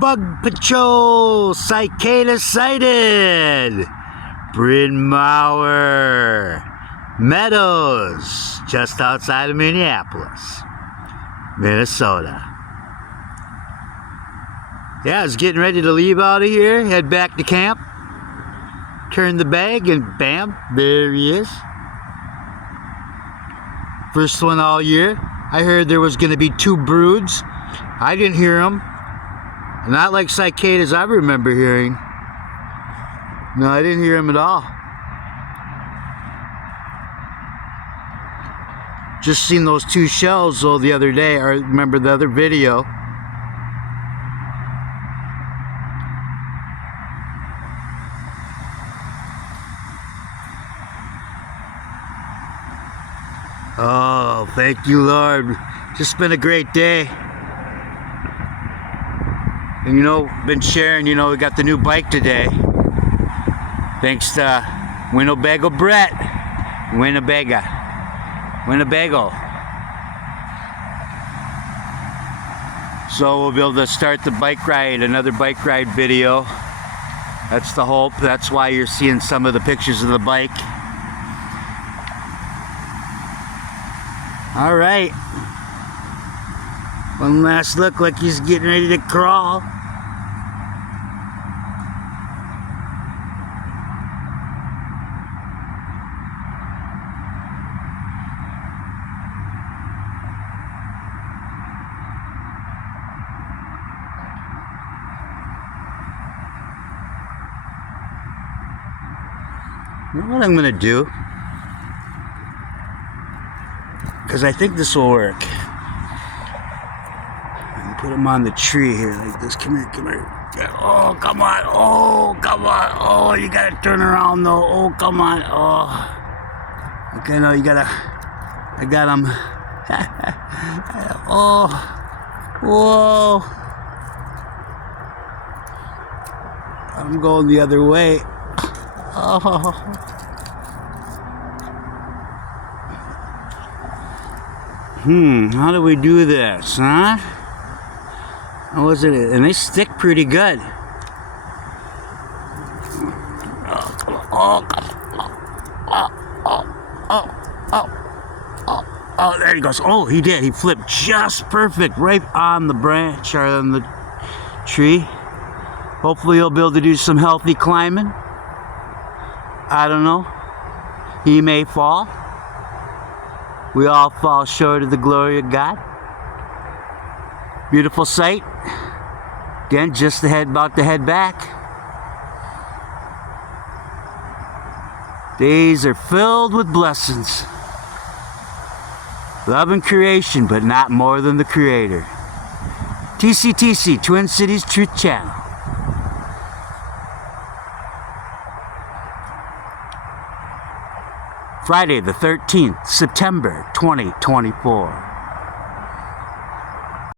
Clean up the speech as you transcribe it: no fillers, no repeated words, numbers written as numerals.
Bug Patrol, CiCADA sighted. Bryn, Mawr, Meadows, just outside of Minneapolis, Minnesota. Yeah, I was getting ready to leave out of here, head back to camp, turn the bag, and bam, there he is. First one all year. I heard there was going to be 2 broods. I didn't hear them. Not like cicadas I remember hearing. No, I didn't hear them at all. Just seen those 2 shells though the other day. I remember the other video. Oh, thank you, Lord. Just been a great day. And you know, been sharing, you know, we got the new bike today. Thanks to Winnebago Brett. Winnebago. So we'll be able to start the bike ride, another bike ride video. That's the hope. That's why you're seeing some of the pictures of the bike. All right. One last look like he's getting ready to crawl. You know what I'm gonna do? Because I think this will work. Put him on the tree here like this. Come here, come here. Oh, come on. Oh, come on. Oh, you gotta turn around though. Oh, come on. Oh. Okay, no, you gotta. I got him. Oh. Whoa. I'm going the other way. Oh. How do we do this, huh? How was it? And they stick pretty good. Oh, come on. Oh, come on. Oh, there he goes. Oh, he did. He flipped just perfect right on the branch or on the tree. Hopefully he'll be able to do some healthy climbing. I don't know. He may fall. We all fall short of the glory of God. Beautiful sight. Again, just about to head back. Days are filled with blessings. Love and creation, but not more than the Creator. TCTC, Twin Cities Truth Channel. Friday the 13th, September 2024.